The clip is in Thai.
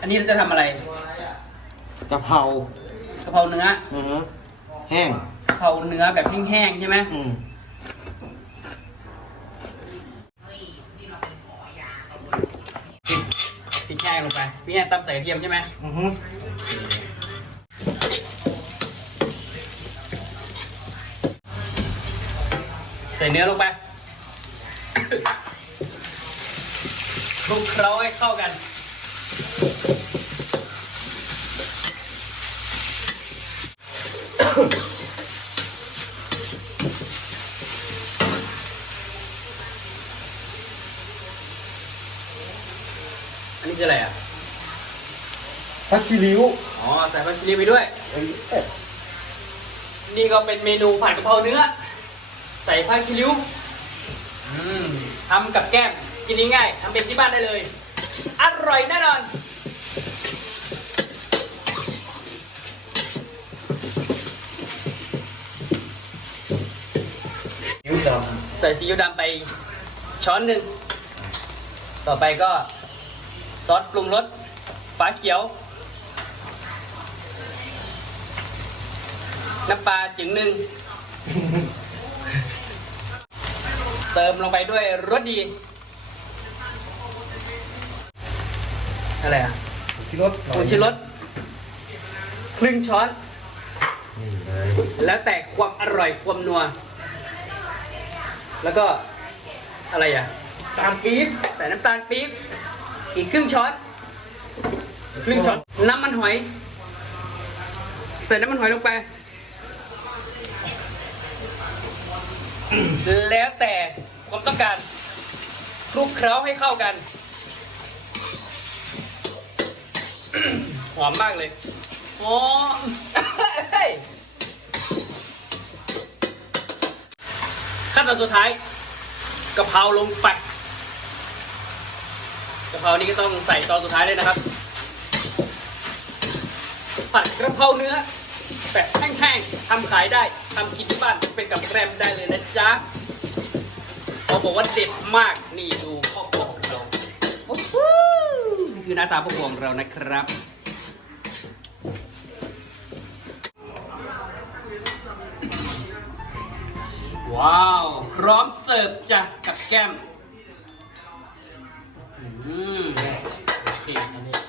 อันนี้เราจะทำอะไรกะเพรากะเพราเนื้ออือฮะแห้ง กะเพราเนื้อแบบแห้งๆใช่ไหมอืมพริกแห้งลงไปพริกแห้งตำใส่กระเทียมใช่ไหมอือฮึใส่เนื้อลงไปคลุกเคล้าให้เข้ากัน อันนี้คืออะไรอะผักชีริ้วอ๋อ ใส่ผักชีลิไปด้วย เอ้ยนี่ก็เป็นเมนูผัดกะเพราเนื้อ ใส่ผ้าคิริ้ว อืมทำกับแก้มกินง่ายๆทำเป็นที่บ้านได้เลย อร่อยแน่นอนริ้วดใส่ซีอิ๊วดำไปช้อนหนึ่ง ต่อไปก็ซอสปรุงรสฟ้าเขียว น้ำปลาจึงหนึ่ง เติมลงไปด้วยรสดี อะไรอะำชิรสผงชูรสครึ่งช้อน นี่เลยแล้วแต่ความอร่อยความนัว แล้วก็อะไรอะตามปี๊บใส่น้ำตาลปี๊บอีกครึ่งช้อนครึ่งช้อนน้ำมันหอย ใส่น้ำมันหอยลงไป แล้วแต่ความต้องการคลุกเคล้าให้เข้ากัน หอมมากเลยหอมเฮ้ยขั้นตอนสุดท้ายกะเพราลงไปกะเพรานี่ก็ต้องใส่ตอนสุดท้ายเลยนะครับ ผัดกระเพราเนื้อแบบแห้งๆทำขายได้ทำกินที่บ้านเป็นกับแกรมได้เลยนะจ๊ะเขาบอกว่าเด็ดมากนี่ดูพ่อครัวของเราโอ้โหนี่คือหน้าตาพ่อครัวของเรานะครับ ว้าว พร้อมเสิร์ฟจ้ะกับแก้ม อืมโอเคอันนี้